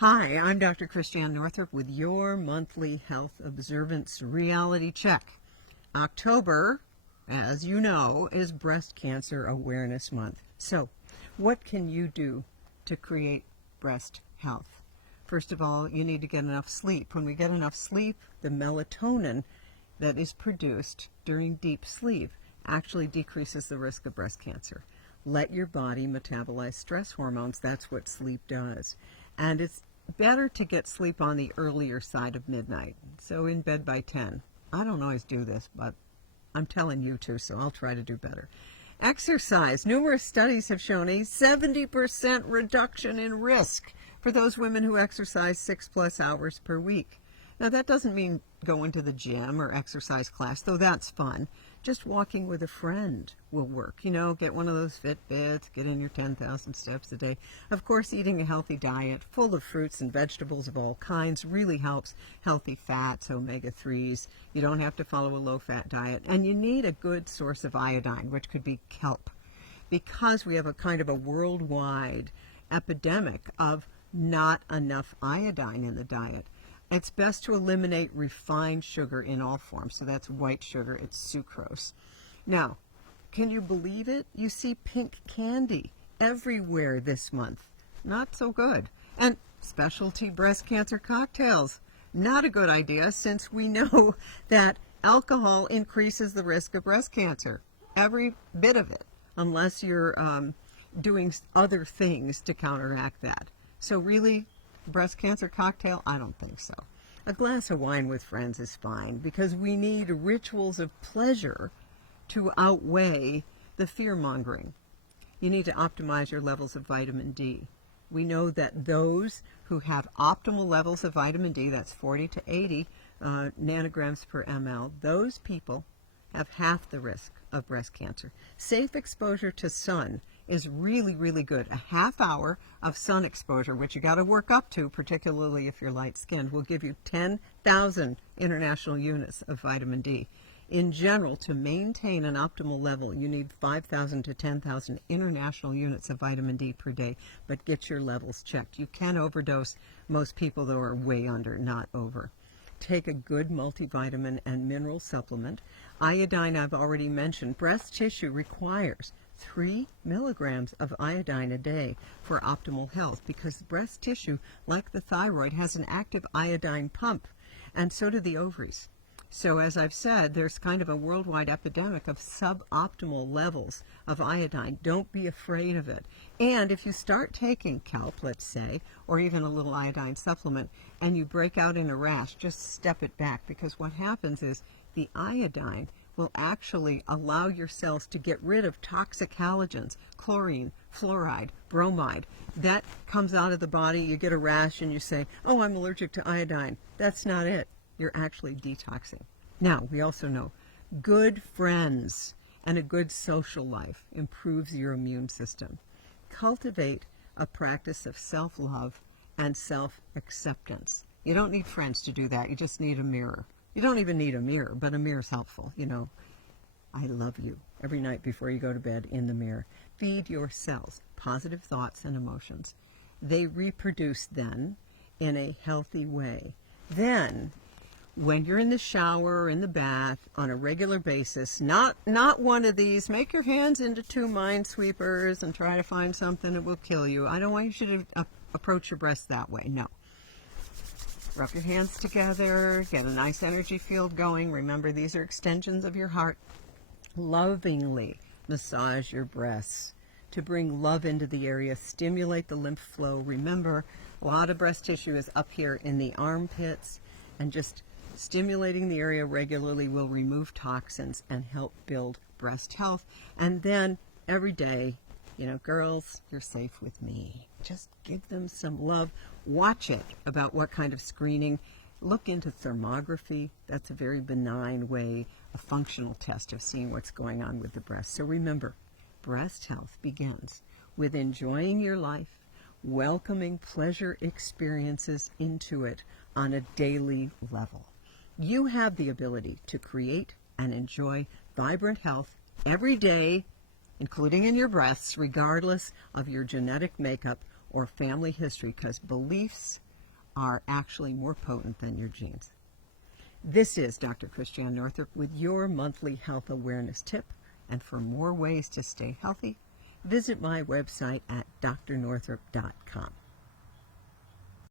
Hi, I'm Dr. Christiane Northrup with your monthly health observance reality check. October, as you know, is Breast Cancer Awareness Month. So, what can you do to create breast health? First of all, you need to get enough sleep. When we get enough sleep, the melatonin that is produced during deep sleep actually decreases the risk of breast cancer. Let your body metabolize stress hormones. That's what sleep does. And it's better to get sleep on the earlier side of midnight. So in bed by 10. I don't always do this, but I'm telling you to, so I'll try to do better. Exercise. Numerous studies have shown a 70% reduction in risk for those women who exercise 6+ hours per week. Now, that doesn't mean going to the gym or exercise class, though that's fun. Just walking with a friend will work. You know, get one of those Fitbits, get in your 10,000 steps a day. Of course, eating a healthy diet full of fruits and vegetables of all kinds really helps. Healthy fats, omega-3s. You don't have to follow a low-fat diet. And you need a good source of iodine, which could be kelp, because we have a kind of a worldwide epidemic of not enough iodine in the diet. It's best to eliminate refined sugar in all forms. So that's white sugar, it's sucrose. Now, can you believe it? You see pink candy everywhere this month. Not so good. And specialty breast cancer cocktails. Not a good idea, since we know that alcohol increases the risk of breast cancer. Every bit of it, unless you're doing other things to counteract that. So really, breast cancer cocktail? I don't think so. A glass of wine with friends is fine, because we need rituals of pleasure to outweigh the fear-mongering. You need to optimize your levels of vitamin D. We know that those who have optimal levels of vitamin D, that's 40 to 80 nanograms per ml, those people have half the risk of breast cancer. Safe exposure to sun is really, really good. A half hour of sun exposure, which you got to work up to, particularly if you're light-skinned, will give you 10,000 international units of vitamin D. In general, to maintain an optimal level, you need 5,000 to 10,000 international units of vitamin D per day, but get your levels checked. You can overdose. Most people, though, are way under, not over. Take a good multivitamin and mineral supplement. Iodine, I've already mentioned. Breast tissue requires 3 milligrams of iodine a day for optimal health, because breast tissue, like the thyroid, has an active iodine pump, and so do the ovaries. So as I've said, there's kind of a worldwide epidemic of suboptimal levels of iodine. Don't be afraid of it. And if you start taking kelp, let's say, or even a little iodine supplement, and you break out in a rash, just step it back, because what happens is the iodine will actually allow your cells to get rid of toxic halogens, chlorine, fluoride, bromide. That comes out of the body, you get a rash, and you say, oh, I'm allergic to iodine. That's not it. You're actually detoxing. Now, we also know good friends and a good social life improves your immune system. Cultivate a practice of self-love and self-acceptance. You don't need friends to do that. You just need a mirror. You don't even need a mirror, but a mirror's helpful. You know, I love you every night before you go to bed in the mirror. Feed your cells positive thoughts and emotions. They reproduce then in a healthy way. Then, when you're in the shower or in the bath on a regular basis, not one of these, make your hands into 2 minesweepers and try to find something that will kill you. I don't want you to approach your breast that way. No. Rub your hands together, get a nice energy field going. Remember, these are extensions of your heart. Lovingly massage your breasts to bring love into the area, stimulate the lymph flow. Remember, a lot of breast tissue is up here in the armpits, and just stimulating the area regularly will remove toxins and help build breast health. And then every day, you know, girls, you're safe with me. Just give them some love. Watch it about what kind of screening. Look into thermography. That's a very benign way, a functional test of seeing what's going on with the breast. So remember, breast health begins with enjoying your life, welcoming pleasure experiences into it on a daily level. You have the ability to create and enjoy vibrant health every day, including in your breasts, regardless of your genetic makeup or family history, because beliefs are actually more potent than your genes. This is Dr. Christiane Northrup with your monthly health awareness tip. And for more ways to stay healthy, visit my website at drnorthrup.com.